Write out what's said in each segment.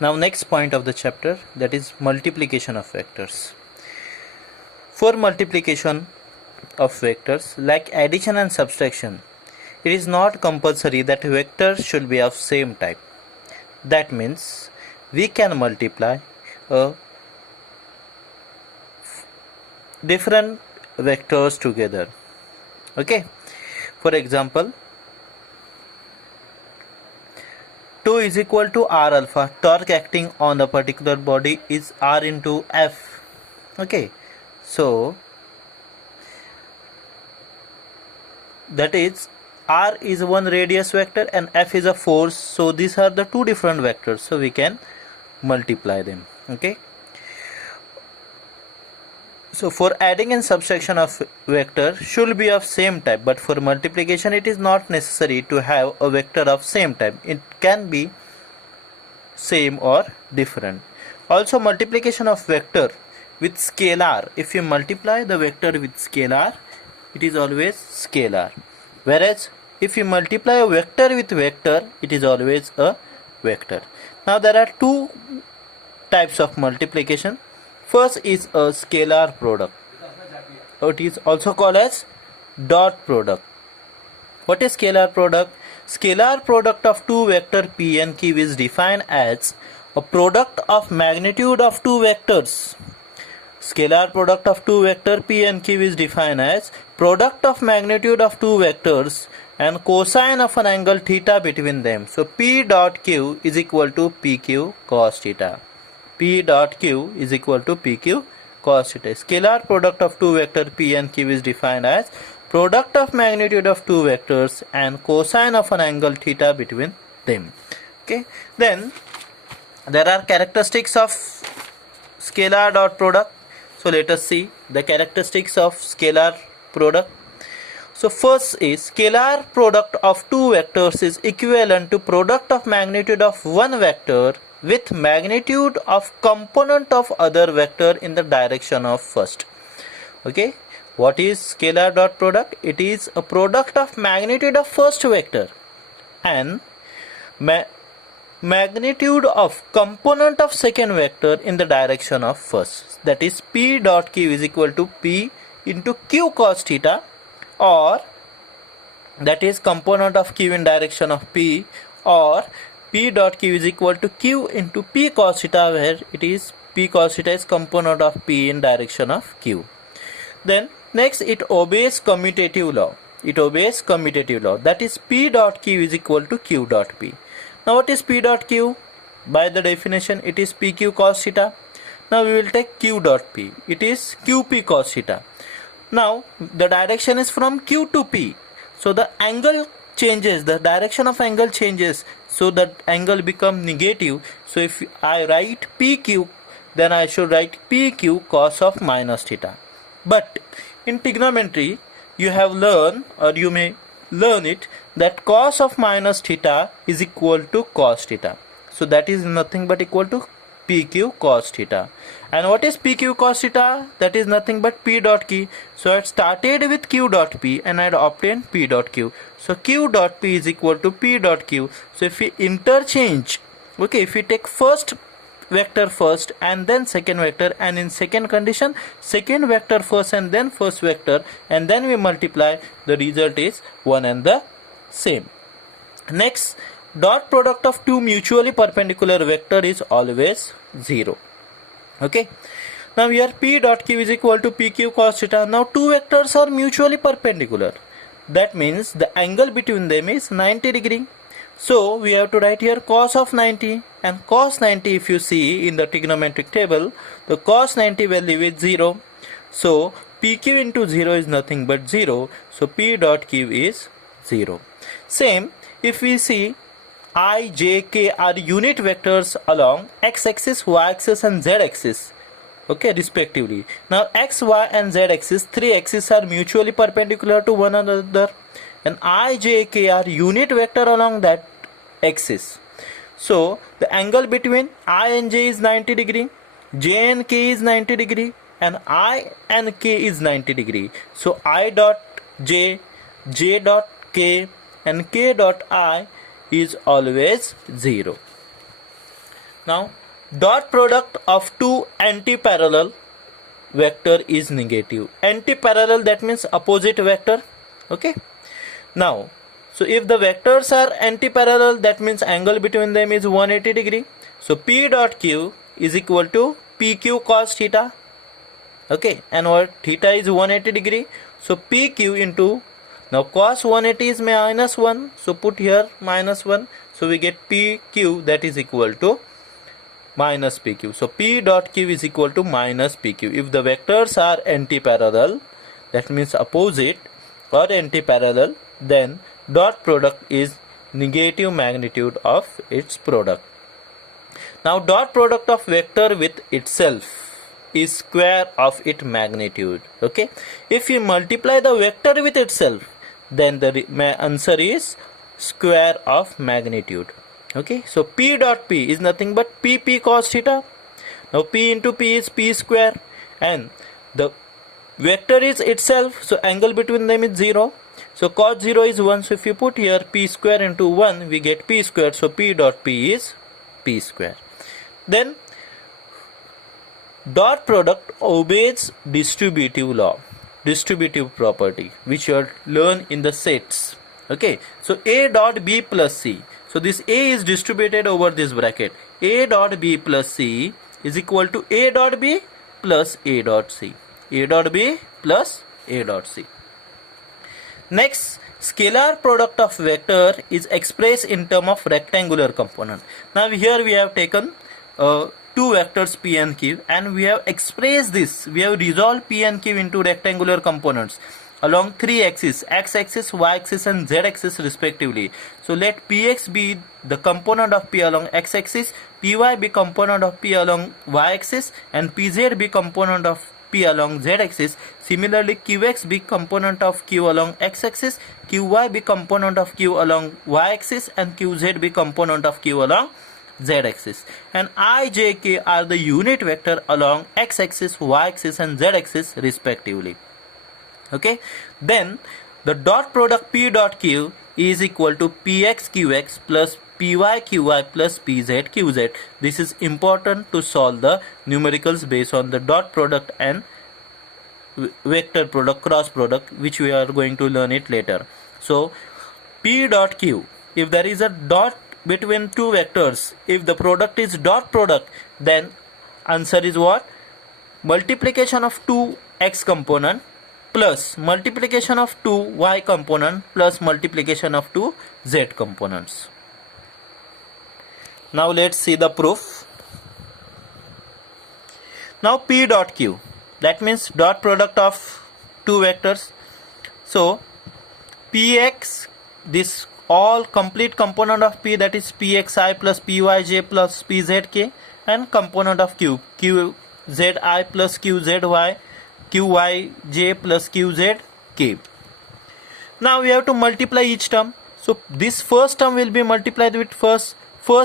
Now next point of the chapter, that is multiplication of vectors. For multiplication of vectors like addition and subtraction, it is not compulsory that vectors should be of same type. That means we can multiply different vectors together. Okay, for example, 2 is equal to r alpha. Torque acting on the particular body is r into f. Okay, so that is r is one radius vector and f is a force. So these are the two different vectors, so we can multiply them. Okay, so for adding and subtraction of vector should be of same type, but for multiplication it is not necessary to have a vector of same type. It can be same or different. Also, multiplication of vector with scalar, if you multiply the vector with scalar, it is always scalar, whereas if you multiply a vector with vector, it is always a vector. Now there are two types of multiplication. First is a scalar product. It is also called as dot product. What is scalar product? Scalar product of two vector p and q is defined as a product of magnitude of two vectors. Scalar product of two vector p and q is defined as product of magnitude of two vectors and cosine of an angle theta between them. So p dot q is equal to pq cos theta. P dot q is equal to pq cos theta. Scalar product of two vector p and q is defined as product of magnitude of two vectors and cosine of an angle theta between them. Okay, then there are characteristics of scalar dot product. So let us see the characteristics of scalar product. So first is scalar product of two vectors is equivalent to product of magnitude of one vector with magnitude of component of other vector in the direction of first. Okay, what is scalar dot product? It is a product of magnitude of first vector and magnitude of component of second vector in the direction of first. That is p dot q is equal to p into q cos theta, or that is component of q in direction of p, or p dot q is equal to q into p cos theta, where it is p cos theta is component of p in direction of q. Then next, it obeys commutative law. It obeys commutative law. That is p dot q is equal to q dot p. Now what is p dot q? By the definition, it is pq cos theta. Now we will take q dot p. It is qp cos theta. Now the direction is from q to p. So the angle changes, the direction of angle changes. So the angle become negative. So if I write pq, then I should write pq cos of minus theta. But in trigonometry, you have learned, or you may learn it, that cos of minus theta is equal to cos theta. So that is nothing but equal to pq cos theta. And what is pq cos theta? That is nothing but p dot q. So I started with q dot p and I obtained p dot q. So q dot p is equal to p dot q. So if we interchange, okay, if we take first vector first and then second vector, and in second condition second vector first and then first vector, and then we multiply, the result is one and the same. Next, dot product of two mutually perpendicular vector is always 0. Okay, now here p dot q is equal to pq cos theta. Now two vectors are mutually perpendicular. That means the angle between them is 90 degree. So we have to write here cos of 90, and cos 90, if you see in the trigonometric table, the cos 90 value is 0. So pq into 0 is nothing but 0. So p dot q is 0. Same, if we see I, j, k are unit vectors along x-axis, y-axis and z-axis, okay, respectively. Now x, y and z-axis, three axes are mutually perpendicular to one another, and I, j, k are unit vector along that axis. So the angle between I and j is 90 degree, j and k is 90 degree, and I and k is 90 degree. So I dot j, j dot k and k dot I is always 0. Now dot product of two anti-parallel vector is negative. Anti-parallel, that means opposite vector. Okay. Now, so if the vectors are anti-parallel, that means angle between them is 180 degree. So P dot Q is equal to PQ cos theta. Okay, and what theta is 180 degree. So PQ into, now cos 180 is minus 1. So put here minus 1. So we get PQ, that is equal to minus PQ. So P dot Q is equal to minus PQ. If the vectors are anti-parallel, that means opposite or anti-parallel, then dot product is negative magnitude of its product. Now dot product of vector with itself is square of its magnitude. Okay, if you multiply the vector with itself, then the answer is square of magnitude. Okay, so P dot P is nothing but PP cos theta. Now P into P is P square, and the vector is itself, so angle between them is 0. So cos 0 is 1. So if you put here P square into 1, we get P square. So P dot P is P square. Then dot product obeys distributive law, distributive property, which you will learn in the sets. Okay, so A dot B plus C. So this A is distributed over this bracket. A dot B plus C is equal to A dot B plus A dot C. A dot B plus A dot C. Next, scalar product of vector is expressed in terms of rectangular component. Now here we have taken two vectors P and Q, and we have expressed this. We have resolved P and Q into rectangular components along three axes, x-axis, y-axis and z-axis respectively. So let Px be the component of P along x-axis, Py be component of P along y-axis, and Pz be component of P along z-axis. Similarly, Qx be component of Q along x-axis, Qy be component of Q along y-axis, and Qz be component of Q along z-axis. And I, j, k are the unit vector along x-axis, y-axis and z-axis respectively. Okay, then the dot product P dot Q is equal to Px Qx plus Py Qy plus Pz Qz. This is important to solve the numericals based on the dot product and vector product, cross product, which we are going to learn it later. So P dot Q, if there is a dot between two vectors, if the product is dot product, then answer is what? Multiplication of two x component plus multiplication of two y component plus multiplication of two z components. Now let's see the proof. Now P dot Q, that means dot product of two vectors. So Px, this all complete component of P, that is Pxi plus Pyj plus Pzk, and component of Q, Qzi plus Qzy, Qyj plus Qzk. Now we have to multiply each term. So this first term will be multiplied with first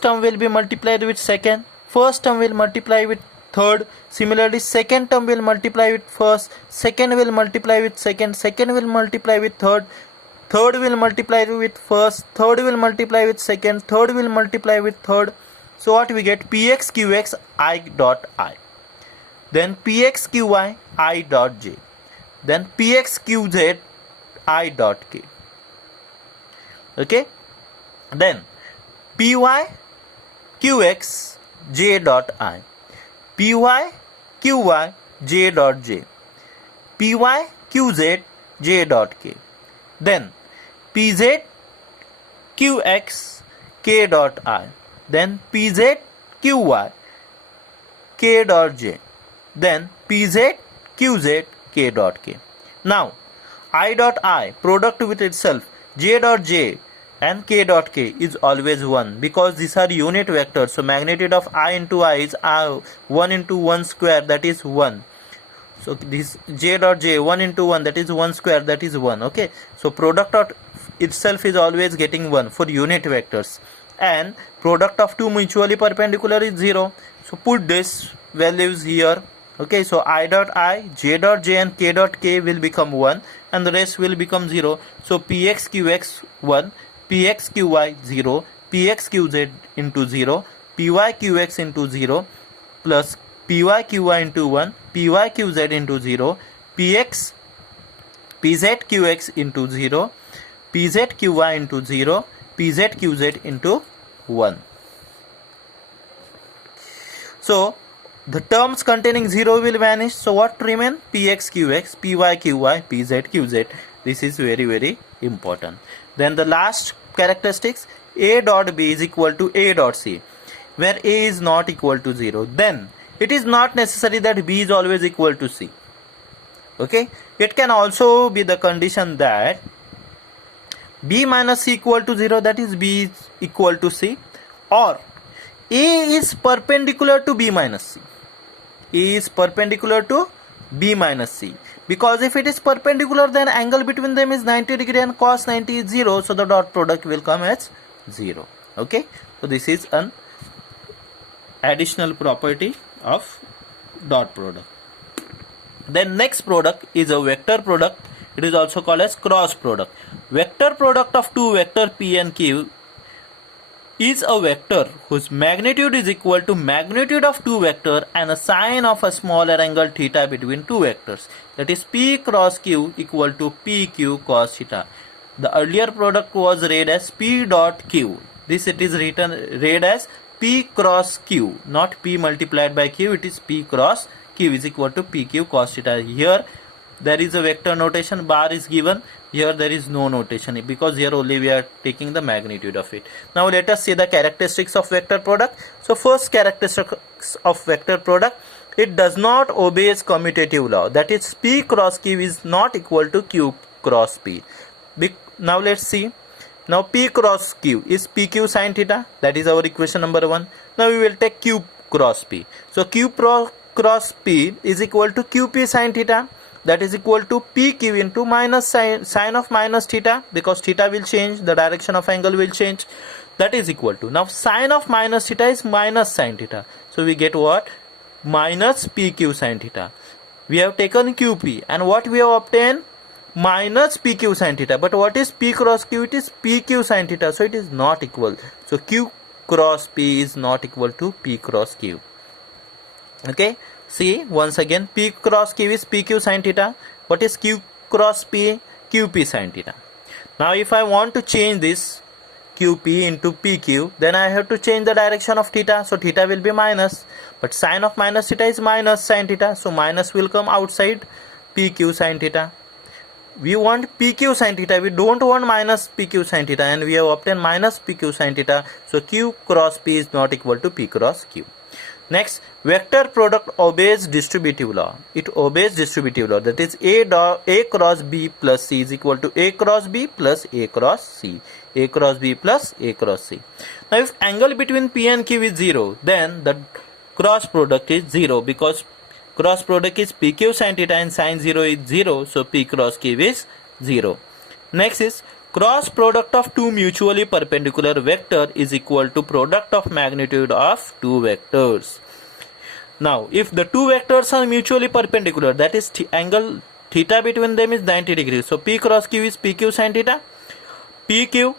term will be multiplied with second, first term will multiply with third. Similarly, second term will multiply with first, second will multiply with second, second will multiply with third, third will multiply with first, third will multiply with second, third will multiply with third. So what we get? Px Qx I dot I, then Px Qy I dot j, then Px Qz I dot k. Okay, then Py Qx j dot I, Py Qy j dot j, Py Qz j dot k, then Pz Qx k dot I, then Pz Qy k dot j, then Pz Qz k dot k. Now I dot I, product with itself, j dot j and k dot k is always 1, because these are unit vectors. So magnitude of I into I is 1 into 1 square, that is 1. So this j dot j, 1 into 1, that is 1 square, that is 1. Okay, so product of itself is always getting 1 for unit vectors, and product of two mutually perpendicular is 0. So put this values here. Okay, so I dot I, j dot j and k dot k will become 1, and the rest will become 0. So Px Qx 1, Px Qy 0, Px Qz into 0, pyqx into 0 plus pyqy into 1, pyqz into 0, pzqx into 0, pzqy into 0, pzqz into 1. So the terms containing 0 will vanish. So what remain? pxqx, pyqy, pzqz. This is very important. Then the last characteristics, a dot b is equal to a dot c, where a is not equal to 0. Then it is not necessary that b is always equal to c. Okay, it can also be the condition that b minus c equal to 0, that is b is equal to c, or a is perpendicular to b minus c. A is perpendicular to b minus c, because if it is perpendicular, then angle between them is 90 degree and cos 90 is 0, so the dot product will come as 0. Okay, so this is an additional property of dot product. Then next product is a vector product. It is also called as cross product. Vector product of two vector p and q is a vector whose magnitude is equal to magnitude of two vector and a sine of a smaller angle theta between two vectors, that is p cross q equal to pq cos theta. The earlier product was read as p dot q. This it is read as p cross q, not p multiplied by q. It is p cross q is equal to pq cos theta. Here there is a vector notation, bar is given. Here there is no notation, because here only we are taking the magnitude of it. Now let us see the characteristics of vector product. So first characteristics of vector product, it does not obey its commutative law, that is p cross q is not equal to q cross p. Now let's see. Now p cross q is pq sin theta, that is our equation number 1. Now we will take q cross p. So q cross p is equal to qp sin theta, that is equal to pq into minus sine of minus theta, because theta will change, the direction of angle will change, that is equal to, now sine of minus theta is minus sine theta, so we get what? Minus pq sin theta. We have taken qp, and what we have obtained? Minus pq sin theta. But what is p cross q? It is pq sin theta, so it is not equal. So q cross p is not equal to p cross q. Okay, see once again, p cross q is pq sin theta. What is q cross p? qp sin theta. Now if I want to change this qp into pq, then I have to change the direction of theta, so theta will be minus, but sine of minus theta is minus sin theta, so minus will come outside pq sin theta. We want pq sin theta, we don't want minus pq sin theta, and we have obtained minus pq sin theta, so q cross p is not equal to p cross q. Next, vector product obeys distributive law. It obeys distributive law, that is a cross b plus c is equal to a cross b plus a cross c. A cross b plus a cross c. Now if angle between p and q is 0, then the cross product is 0, because cross product is pq sin theta and sin 0 is 0, so p cross q is 0. Next is cross product of two mutually perpendicular vector is equal to product of magnitude of two vectors. Now if the two vectors are mutually perpendicular, that is angle theta between them is 90 degrees, so p cross q is pq sin theta, pq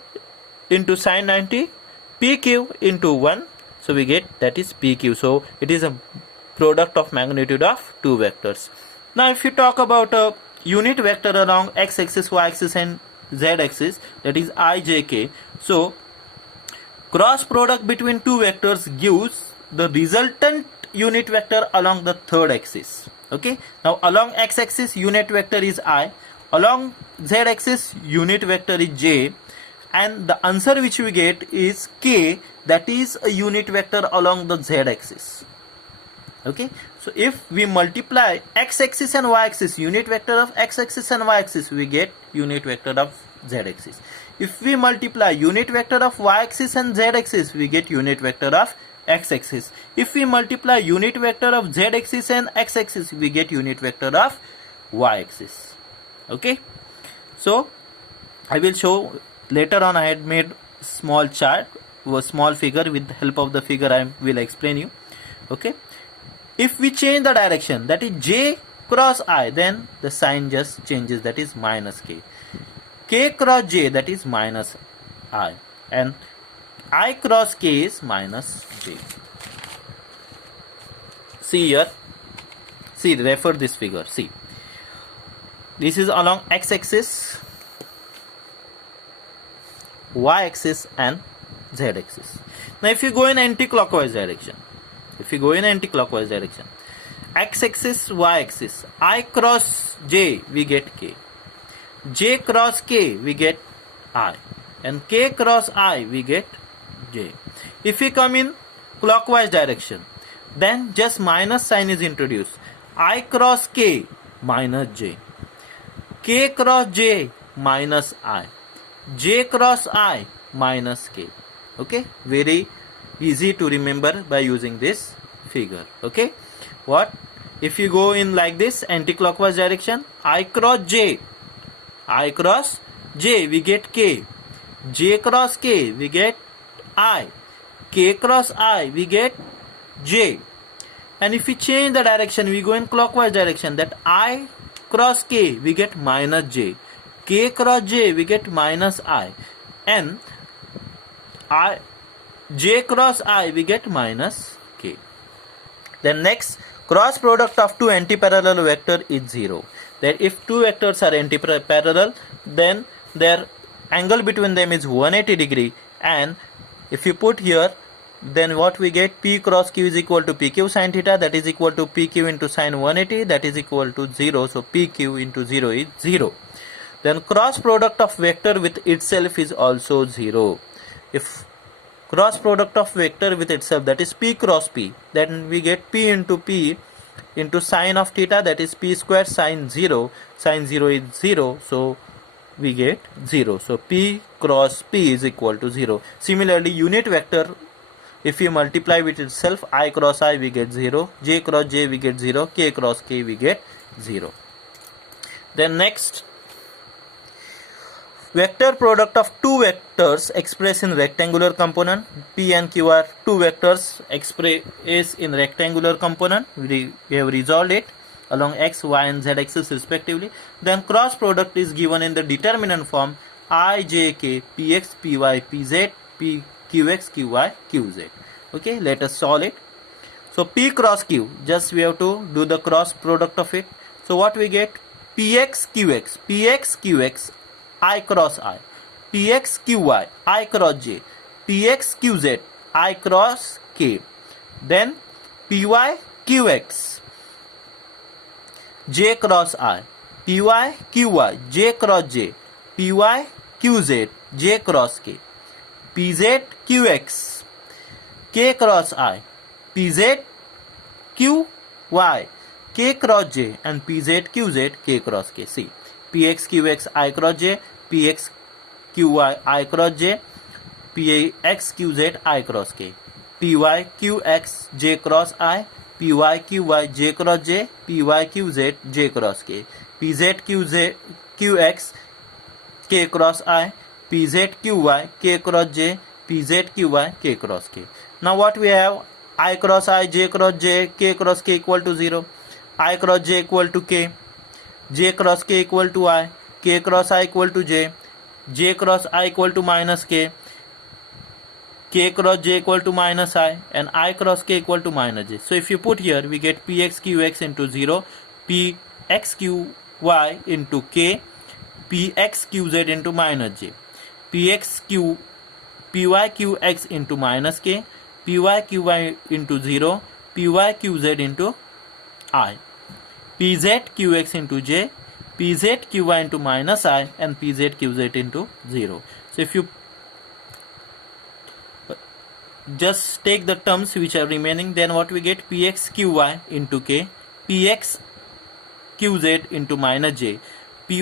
into sin 90, pq into 1, so we get that is pq, so it is a product of magnitude of two vectors. Now if you talk about a unit vector along x-axis, y-axis and z-axis, that is I, j, k, so cross product between two vectors gives the resultant unit vector along the third axis. Okay, now along x-axis unit vector is I, along z-axis unit vector is j, and the answer which we get is k, that is a unit vector along the z-axis. Okay, so if we multiply x-axis and y-axis, unit vector of x-axis and y-axis, we get unit vector of z-axis. If we multiply unit vector of y-axis and z-axis, we get unit vector of x-axis. If we multiply unit vector of z-axis and x-axis, we get unit vector of y-axis. Okay, so I will show later on. I had made small chart, a small figure. With the help of the figure I will explain you. Okay, if we change the direction, that is j cross I, then the sign just changes, that is minus k. K cross j, that is minus I, and I cross k is minus j. See here. See, refer this figure. See, this is along x-axis, y-axis and z-axis. Now if you go in anti-clockwise direction, x-axis, y-axis, I cross j, we get k. J cross k, we get I. And k cross I, we get j. If we come in clockwise direction, then just minus sign is introduced. I cross k minus j. K cross j minus I. J cross I minus k. Okay, very easy to remember by using this figure. Okay, what if you go in like this anti-clockwise direction? I cross j, we get k. J cross k, we get I. K cross I, we get j. And if we change the direction, we go in clockwise direction, that I cross k, we get minus j. K cross j, we get minus I. And j cross I, we get minus k. Then next, cross product of two anti-parallel vector is 0. That if two vectors are anti-parallel, then their angle between them is 180 degree. And if you put here, then what we get, P cross Q is equal to PQ sin theta, that is equal to PQ into sin 180, that is equal to 0. So PQ into 0 is 0. Then cross product of vector with itself is also 0. If cross product of vector with itself, that is P cross P, then we get P into sin of theta, that is P square sin 0. Sin 0 is 0, so we get 0. So P cross P is equal to 0. Similarly, unit vector, if you multiply with itself, I cross I, we get 0. J cross J, we get 0. K cross K, we get 0. Then next, vector product of two vectors expressed in rectangular component. P and Q are two vectors expressed in rectangular component. We have resolved it along x, y and z axis respectively. Then cross product is given in the determinant form I, J, K, Px, Py, Pz, P, Qx, Qy, Qz. Okay, let us solve it. So P cross Q, just we have to do the cross product of it. So what we get, Px, Qx, I cross I, Px, Qy, I cross J, Px, Qz, I cross K. Then Py, Qx, J cross I, Py, Qy, J cross J, Py, Qz, J cross K. Pz, Qx, K cross I, Pz, Qy, K cross J, and Pz, Qz, K cross K. See, Px, Qx, I cross J, Px, Qy, I cross J, Px, Qz, I cross K. Py, Qx, J cross I, Py, Qy, J cross J, Py, Qz, J cross K. Pz, Qx, K cross I, Pz, Qy, K cross J, Pz, Qy, K cross K. Now what we have, I cross I, J cross J, K cross K equal to 0. I cross J equal to K, J cross K equal to I, K cross I equal to J, J cross I equal to minus K, K cross J equal to minus I, and I cross K equal to minus J. So if you put here, we get Px, Qx into 0, Px, Qy into K, Px, Qz into minus J, Px, Py, Qx into minus K, Py, Qy into 0, Py, Qz into I, Pz, Qx into J, Pz, Qy into minus I, and Pz, Qz into 0. So if you just take the terms which are remaining, then what we get, Px, Qy into K, Px, Qz into minus J, Py,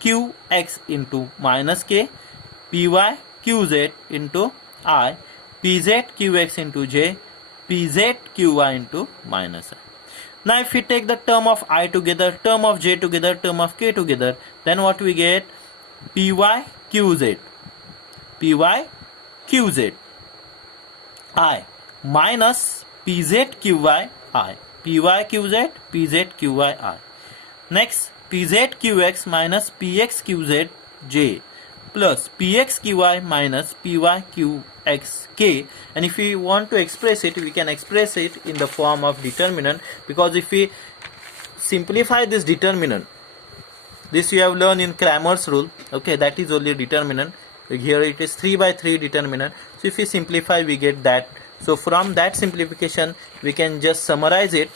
Qx into minus K, Py, Qz into I, Pz, Qx into J, Pz, Qy into minus I. Now if we take the term of I together, term of J together, term of K together, then what we get, Py, Qz, I minus Pz, Qy, I, Py, Qz, Pz, Qy, I. Next, Pz, Qx minus Px, Qz, J plus pxqy minus pyqxk, and if we want to express it, we can express it in the form of determinant, because if we simplify this determinant, this you have learned in Cramer's rule, okay, that is only determinant. Here it is 3 by 3 determinant. So if we simplify, we get that. So from that simplification, we can just summarize it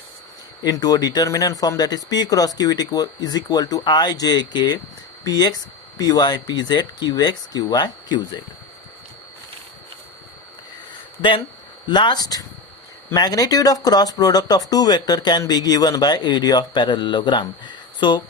into a determinant form, that is p cross q is equal to I j k px py pz qx qy qz. Then last, magnitude of cross product of two vector can be given by area of parallelogram. So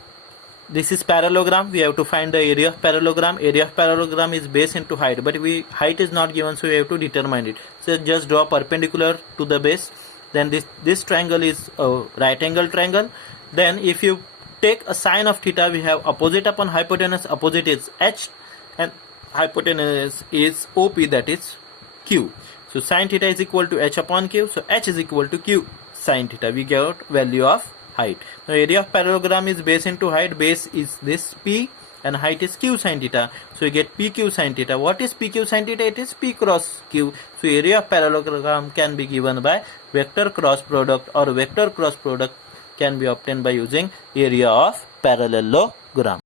this is parallelogram, we have to find the area of parallelogram. Area of parallelogram is base into height, but height is not given, so we have to determine it. So just draw perpendicular to the base. Then this triangle is a right angle triangle. Then if you take a sine of theta, we have opposite upon hypotenuse. Opposite is h and hypotenuse is OP, that is q. So sine theta is equal to h upon q. So h is equal to q sine theta. We get value of height. Now area of parallelogram is base into height. Base is this p and height is q sine theta. So we get pq sine theta. What is pq sine theta? It is p cross q. So area of parallelogram can be given by vector cross product, or vector cross product can be obtained by using area of parallelogram.